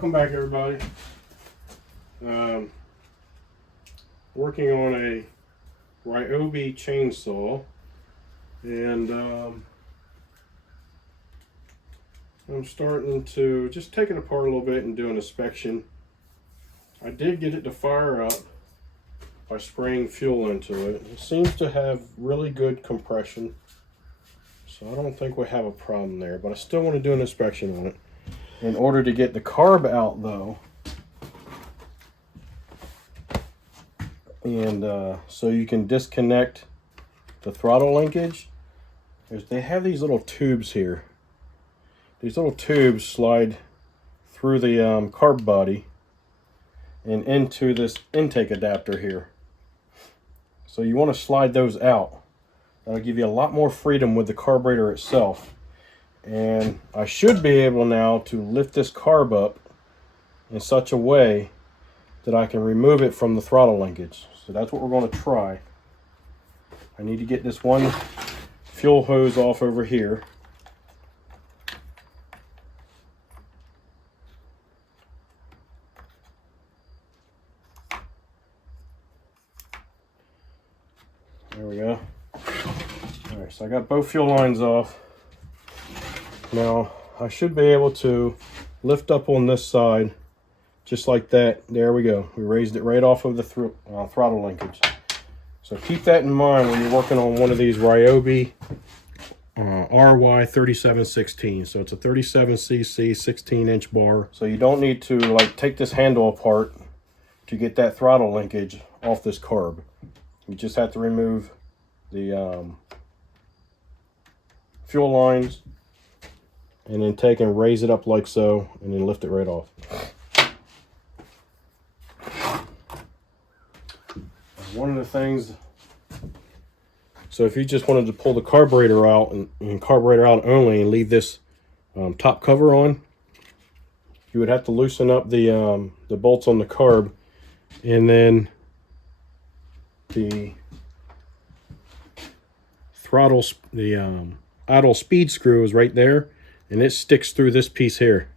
Welcome back, everybody. Working on a Ryobi chainsaw, and I'm starting to just take it apart a little bit and do an inspection. I did get it to fire up by spraying fuel into it. It seems to have really good compression, so I don't think we have a problem there, but I still want to do an inspection on it. In order to get the carb out though, and so you can disconnect the throttle linkage, they have these little tubes here. These little tubes slide through the carb body and into this intake adapter here. So you want to slide those out. That'll give you a lot more freedom with the carburetor itself. And I should be able now to lift this carb up in such a way that I can remove it from the throttle linkage. So that's what we're going to try. I need to get this one fuel hose off over here. There we go. Alright, so I got both fuel lines off. Now, I should be able to lift up on this side, just like that. There we go. We raised it right off of the throttle linkage. So keep that in mind when you're working on one of these Ryobi RY3716. So it's a 37cc 16-inch bar. So you don't need to like take this handle apart to get that throttle linkage off this carb. You just have to remove the fuel lines, and then take and raise it up like so, and then lift it right off. One of the things, so if you just wanted to pull the carburetor out and carburetor out only and leave this top cover on, you would have to loosen up the bolts on the carb, and then the throttle, the idle speed screw is right there, and it sticks through this piece here.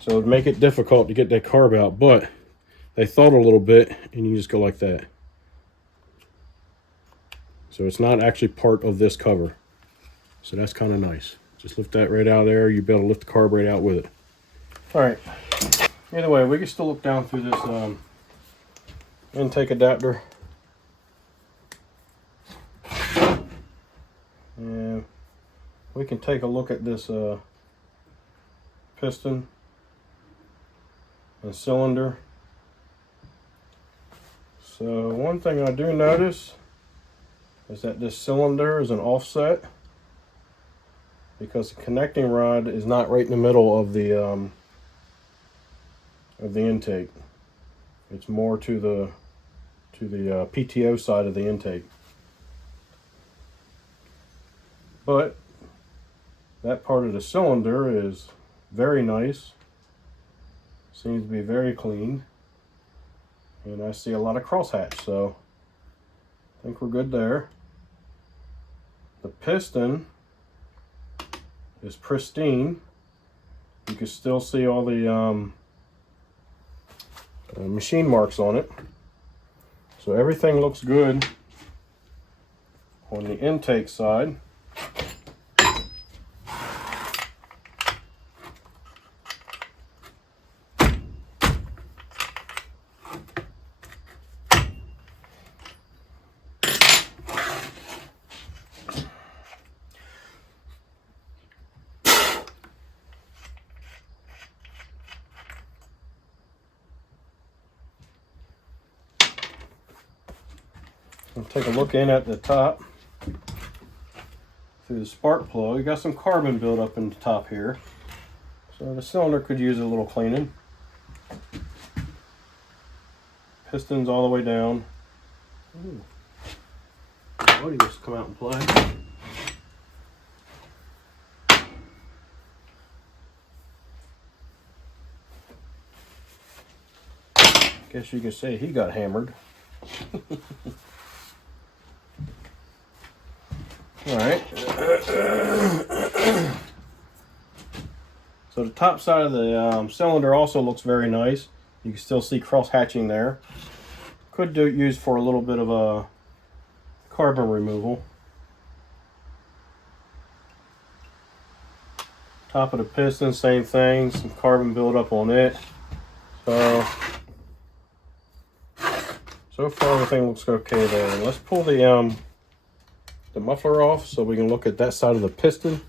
So it would make it difficult to get that carb out, but they thought a little bit, and you just go like that. So it's not actually part of this cover. So that's kind of nice. Just lift that right out of there. You'll be able to lift the carb right out with it. All right. Either way, we can still look down through this intake adapter. And we can take a look at this piston and cylinder. So one thing I do notice is that this cylinder is an offset, because the connecting rod is not right in the middle of the intake. It's more to the PTO side of the intake. But that part of the cylinder is very nice. Seems to be very clean. And I see a lot of crosshatch, so I think we're good there. The piston is pristine. You can still see all the machine marks on it. So everything looks good on the intake side. I'll take a look in at the top through the spark plug. You got some carbon buildup in the top here, so the cylinder could use a little cleaning. Pistons all the way down. Ooh. What just come out and play? Guess you could say he got hammered. All right. So the top side of the cylinder also looks very nice. You can still see cross hatching there. Could use for a little bit of a carbon removal. Top of the piston, same thing, some carbon buildup on it. So far everything looks okay there. Let's pull the muffler off so we can look at that side of the piston.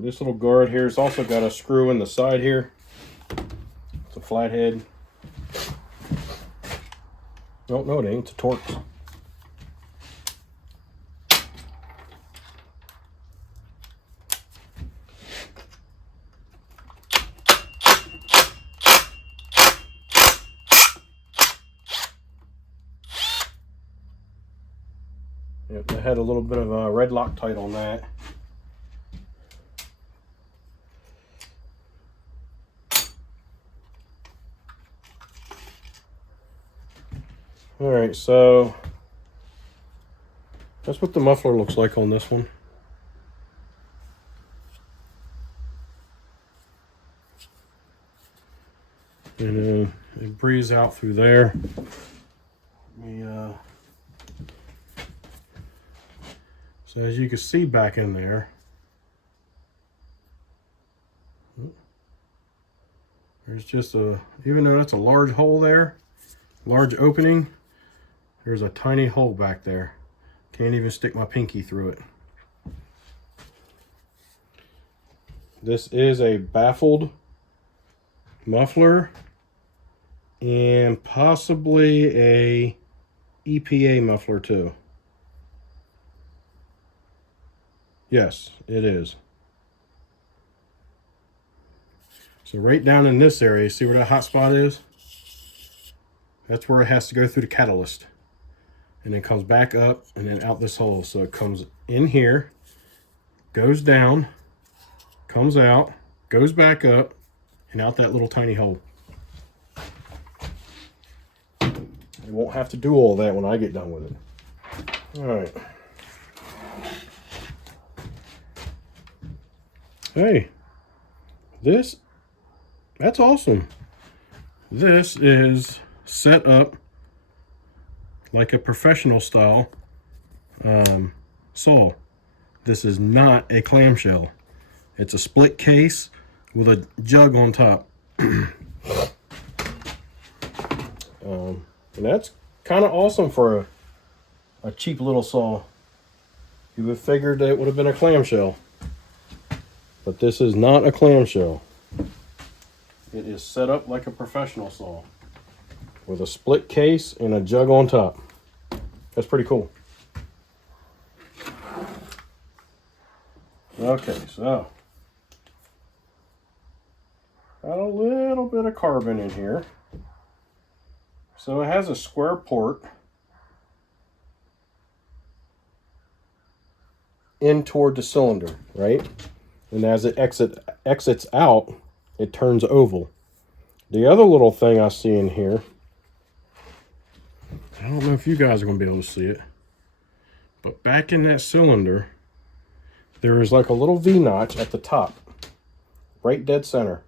This little guard here has also got a screw in the side here. It's a flathead. Oh, no, it ain't. It's a Torx. Yep, I had a little bit of a red Loctite on that. Alright, so that's what the muffler looks like on this one. And it breathes out through there. So as you can see back in there, there's just even though that's a large hole there, large opening, there's a tiny hole back there. Can't even stick my pinky through it. This is a baffled muffler and possibly a EPA muffler too. Yes, it is. So right down in this area, see where that hot spot is? That's where it has to go through the catalyst. And then comes back up and then out this hole. So it comes in here, goes down, comes out, goes back up, and out that little tiny hole. You won't have to do all that when I get done with it. All right. Hey, that's awesome. This is set up like a professional style saw. This is not a clamshell. It's a split case with a jug on top. And that's kind of awesome for a cheap little saw. You would have figured that it would have been a clamshell. But this is not a clamshell. It is set up like a professional saw with a split case and a jug on top. That's pretty cool. Okay, so got a little bit of carbon in here. So it has a square port in toward the cylinder, right? And as it exits out, it turns oval. The other little thing I see in here, I don't know if you guys are going to be able to see it, but back in that cylinder, there is like a little V-notch at the top, right dead center.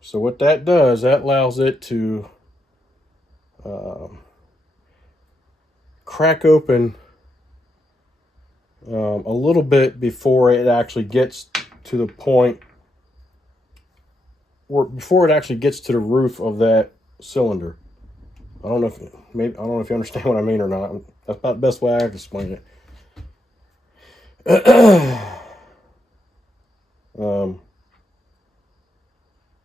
So what that does, that allows it to crack open a little bit before it actually gets to the point, or before it actually gets to the roof of that cylinder. I don't know if you understand what I mean or not. That's about the best way I can explain it.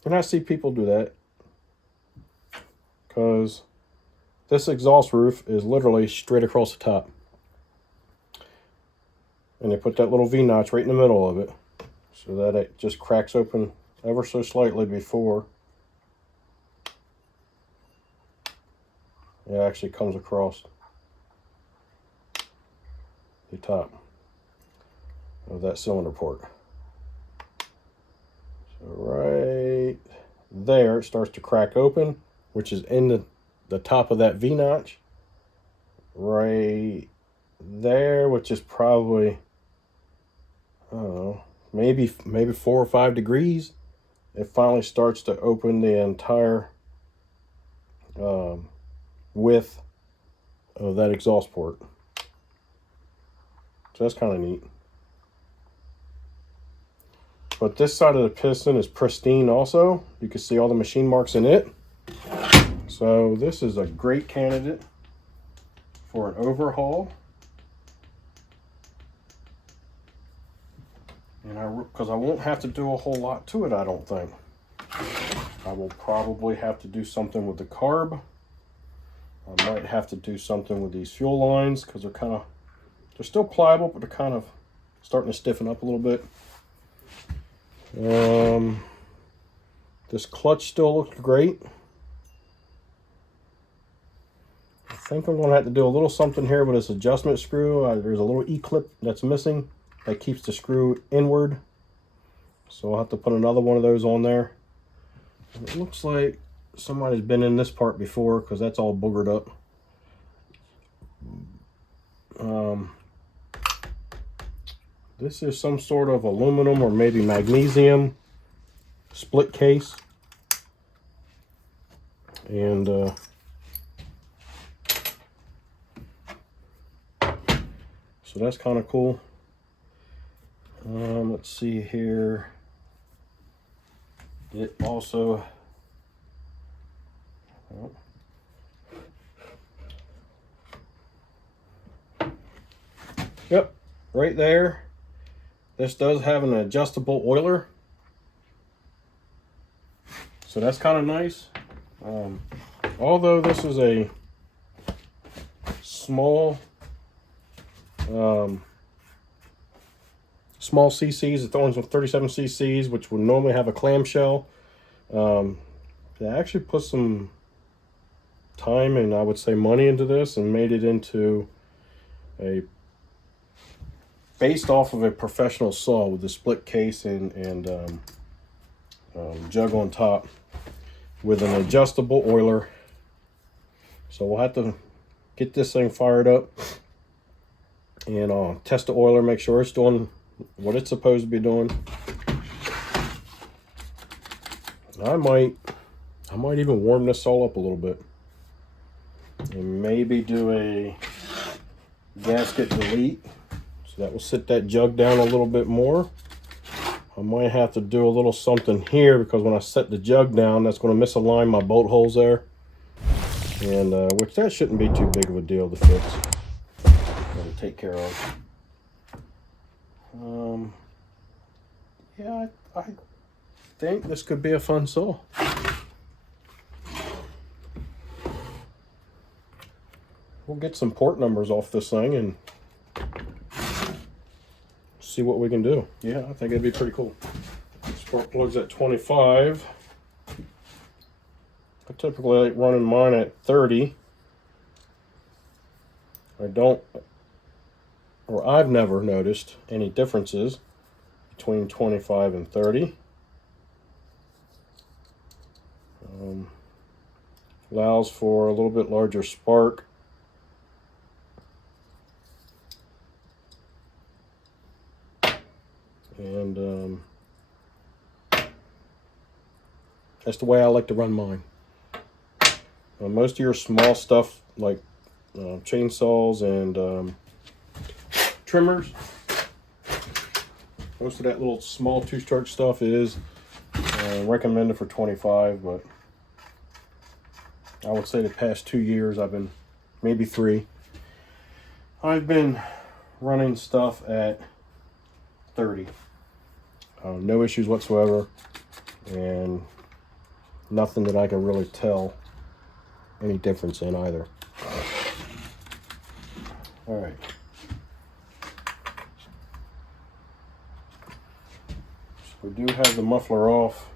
And I see people do that because this exhaust roof is literally straight across the top. and they put that little V-notch right in the middle of it so that it just cracks open ever so slightly before it actually comes across the top of that cylinder port. So right there it starts to crack open, which is in the top of that V-notch. Right there, which is probably, I don't know, maybe 4 or 5 degrees, it finally starts to open the entire width of that exhaust port. So that's kind of neat. But this side of the piston is pristine also. You can see all the machine marks in it. So this is a great candidate for an overhaul. And because I won't have to do a whole lot to it, I don't think. I will probably have to do something with the carb. I might have to do something with these fuel lines because they're still pliable, but they're kind of starting to stiffen up a little bit. This clutch still looks great. I think I'm going to have to do a little something here with this adjustment screw. There's a little E-clip that's missing that keeps the screw inward. So I'll have to put another one of those on there. And it looks like somebody's been in this part before because that's all boogered up. This is some sort of aluminum or maybe magnesium split case. And so that's kind of cool. Let's see here. It also, yep, right there. This does have an adjustable oiler. So that's kind of nice. Although this is a small cc's, it's only 37 cc's, which would normally have a clamshell. They actually put some time and I would say money into this and made it into based off of a professional saw with the split case and jug on top with an adjustable oiler. So we'll have to get this thing fired up and test the oiler, make sure it's doing what it's supposed to be doing. I might even warm this all up a little bit and maybe do a gasket delete, so that will sit that jug down a little bit more. I might have to do a little something here because when I set the jug down, that's going to misalign my bolt holes there, and which that shouldn't be too big of a deal to fix or to take care of. Yeah, I think this could be a fun saw. We'll get some port numbers off this thing and see what we can do. Yeah, I think it'd be pretty cool. Spark plug's at 25. I typically like running mine at 30. I've never noticed any differences between 25 and 30. Allows for a little bit larger spark. And that's the way I like to run mine. Most of your small stuff like chainsaws and trimmers, most of that little small two-stroke stuff is recommended for 25, but I would say the past 2 years maybe 3, I've been running stuff at 30. No issues whatsoever, and nothing that I can really tell any difference in either. All right. we do have the muffler off,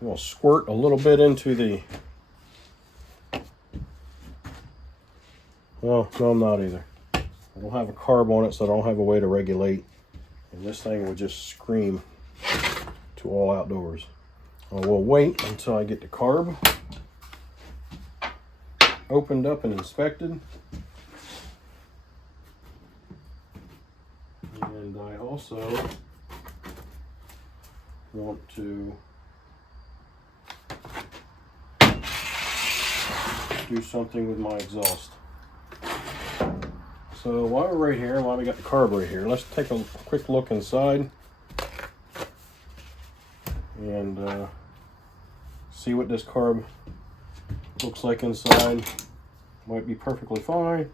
we'll squirt a little bit into the, well, no, I'm not either. I don't have a carb on it, so I don't have a way to regulate. And this thing will just scream to all outdoors. We'll wait until I get the carb opened up and inspected. And I also want to do something with my exhaust. So while we're right here, while we got the carb right here, let's take a quick look inside and see what this carb looks like inside. Might be perfectly fine.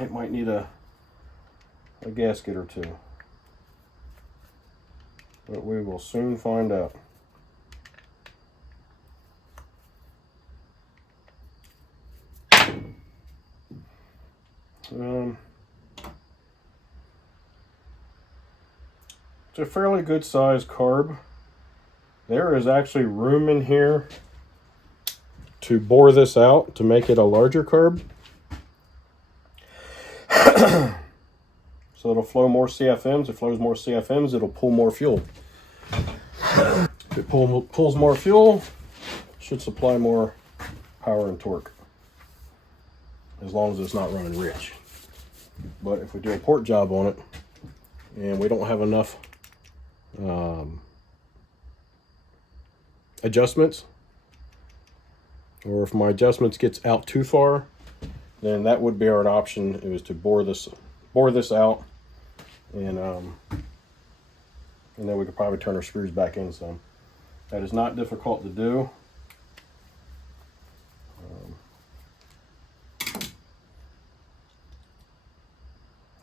It might need a gasket or two, but we will soon find out. It's a fairly good sized carb. There is actually room in here to bore this out to make it a larger carb. So it'll flow more CFMs. If it flows more CFMs, it'll pull more fuel. If it pulls more fuel, it should supply more power and torque, as long as it's not running rich. But if we do a port job on it and we don't have enough adjustments, or if my adjustments gets out too far, then that would be our option. It was to bore this out, and then we could probably turn our screws back in some. That is not difficult to do.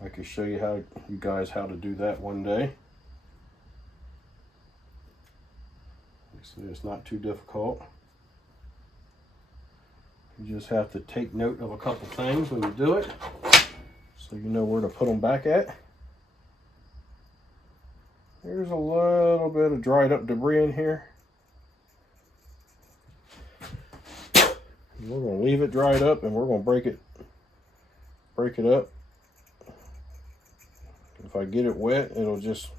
I could show you guys how to do that one day. So it's not too difficult. You just have to take note of a couple things when you do it, so you know where to put them back at. There's a little bit of dried up debris in here. We're going to leave it dried up, and we're going to break it up. If I get it wet, it'll just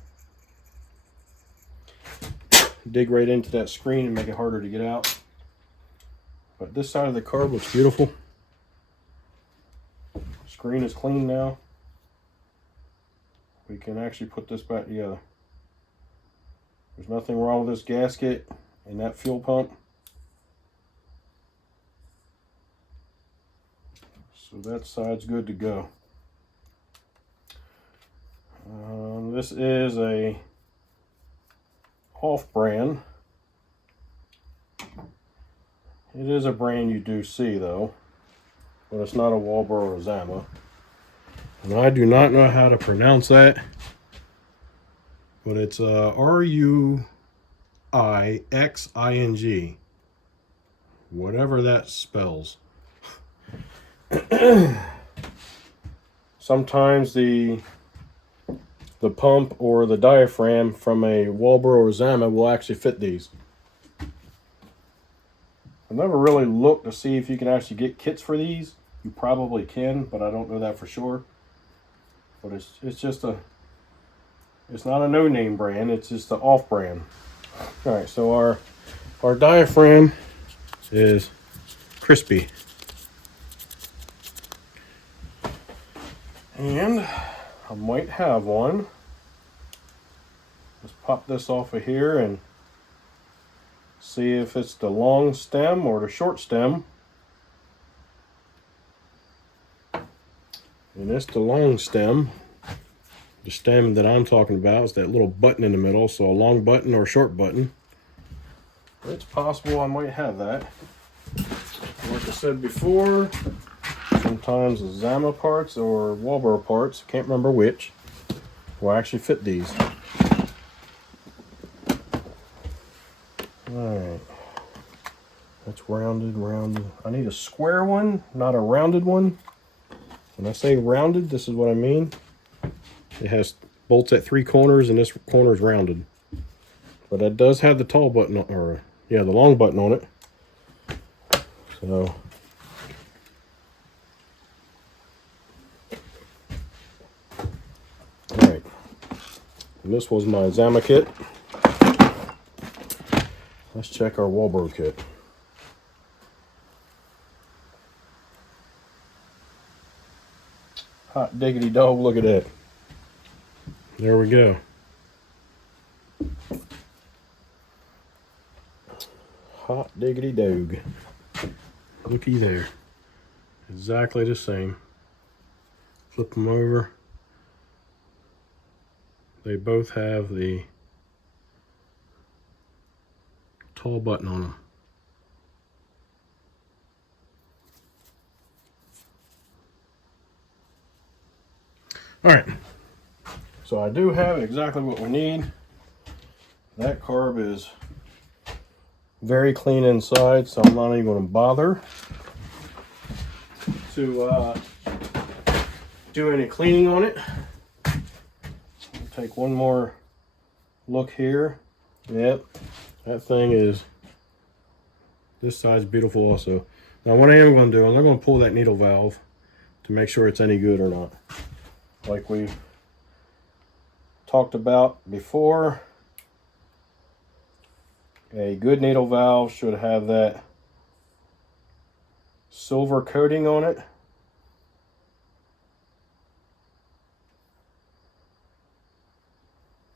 dig right into that screen and make it harder to get out. But this side of the carb looks beautiful. Screen is clean now. We can actually put this back together. There's nothing wrong with this gasket and that fuel pump. So that side's good to go. This is a off-brand. It is a brand you do see though, but it's not a Walbro or Zama. And I do not know how to pronounce that, but it's Ruixing, whatever that spells. Sometimes the pump or the diaphragm from a Walbro or Zama will actually fit these. I've never really looked to see if you can actually get kits for these. You probably can, but I don't know that for sure. But it's just it's not a no-name brand, it's just an off-brand. All right, so our diaphragm is crispy. And I might have one. Let's pop this off of here and see if it's the long stem or the short stem. And it's the long stem. The stem that I'm talking about is that little button in the middle, so a long button or a short button. It's possible I might have that. Like I said before, sometimes the Zama parts or Walbro parts, can't remember which, will actually fit these. Alright, that's rounded. I need a square one, not a rounded one. When I say rounded, this is what I mean. It has bolts at 3 corners, and this corner is rounded. But that does have the tall button, or yeah, the long button on it. So all right, and this was my Zama kit. Let's check our Walbro kit. Hot diggity dog, look at that. There we go. Hot diggity dog. Looky there. Exactly the same. Flip them over. They both have the tall button on them. All right, so I do have exactly what we need. That carb is very clean inside, so I'm not even going to bother to do any cleaning on it. I'll take one more look here. Yep, that thing is, this side's beautiful also. Now what I am going to do, I'm not going to pull that needle valve to make sure it's any good or not. Like we talked about before, a good needle valve should have that silver coating on it.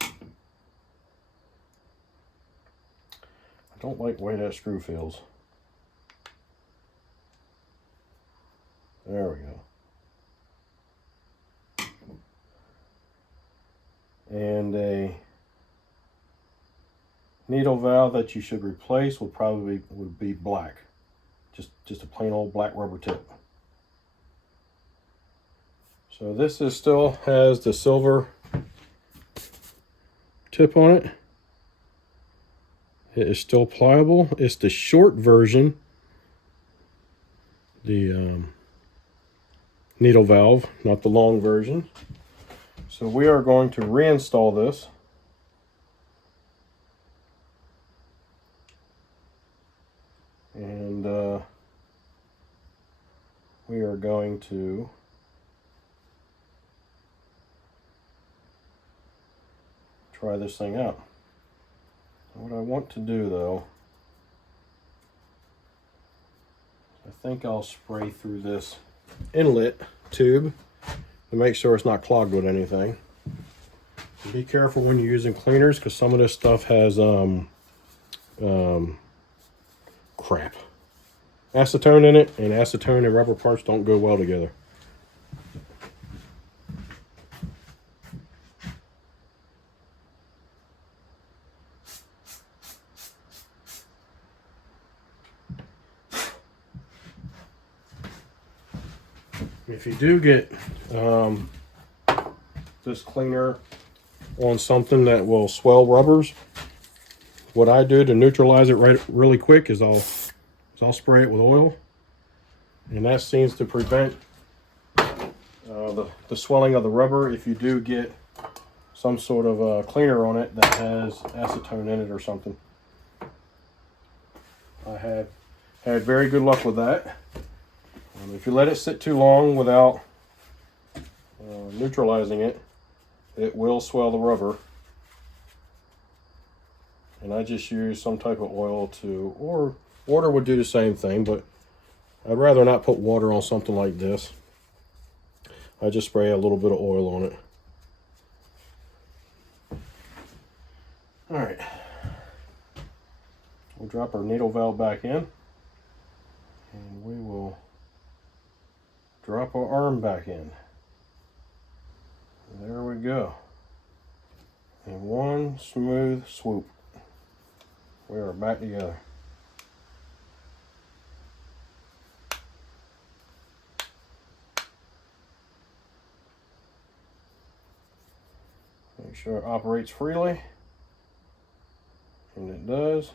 I don't like the way that screw feels. There we go. And a needle valve that you should replace would be black, just a plain old black rubber tip. So this still has the silver tip on it. It is still pliable. It's the short version, the needle valve, not the long version. So we are going to reinstall this. And we are going to try this thing out. What I want to do though, I think I'll spray through this inlet tube to make sure it's not clogged with anything. Be careful when you're using cleaners, because some of this stuff has crap, acetone in it, and acetone and rubber parts don't go well together. If you do get this cleaner on something that will swell rubbers, what I do to neutralize it really quick is I'll spray it with oil, and that seems to prevent the swelling of the rubber if you do get some sort of cleaner on it that has acetone in it or something. I have had very good luck with that. If you let it sit too long without neutralizing it, it will swell the rubber. And I just use some type of oil or water would do the same thing, but I'd rather not put water on something like this. I just spray a little bit of oil on it. All right. We'll drop our needle valve back in, and we will drop our arm back in. There we go. In one smooth swoop, we are back together. Make sure it operates freely, and it does.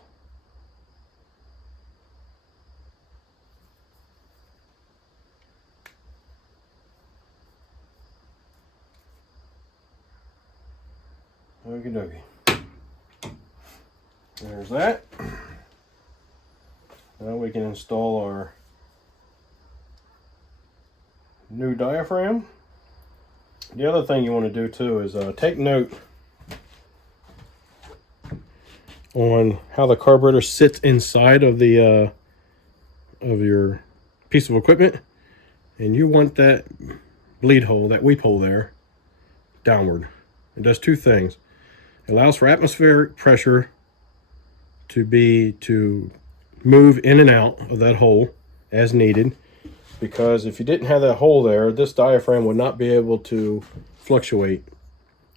Okie dokie. There's that. Now we can install our new diaphragm. The other thing you want to do too is take note on how the carburetor sits inside of the of your piece of equipment, and you want that bleed hole, that weep hole there, downward. It does two things. It allows for atmospheric pressure to move in and out of that hole as needed, because if you didn't have that hole there, this diaphragm would not be able to fluctuate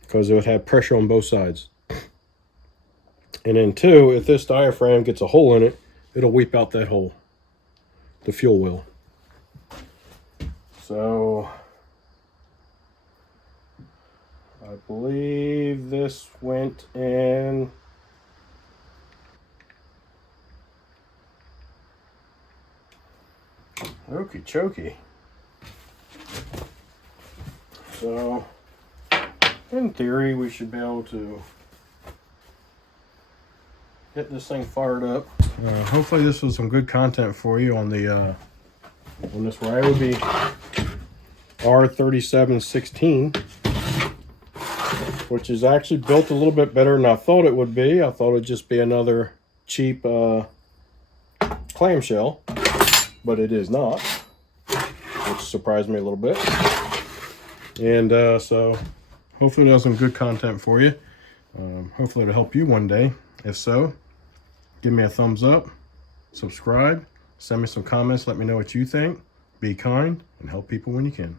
because it would have pressure on both sides. And then two, if this diaphragm gets a hole in it, it'll weep out that hole, the fuel will. So I believe this went in okie chokie. So in theory we should be able to get this thing fired up. Hopefully this was some good content for you on the on this Ryobi R3716, which is actually built a little bit better than I thought it would be. I thought it'd just be another cheap clamshell, but it is not, which surprised me a little bit. And so hopefully that was some good content for you. Hopefully it'll help you one day. If so, give me a thumbs up, subscribe, send me some comments, let me know what you think. Be kind and help people when you can.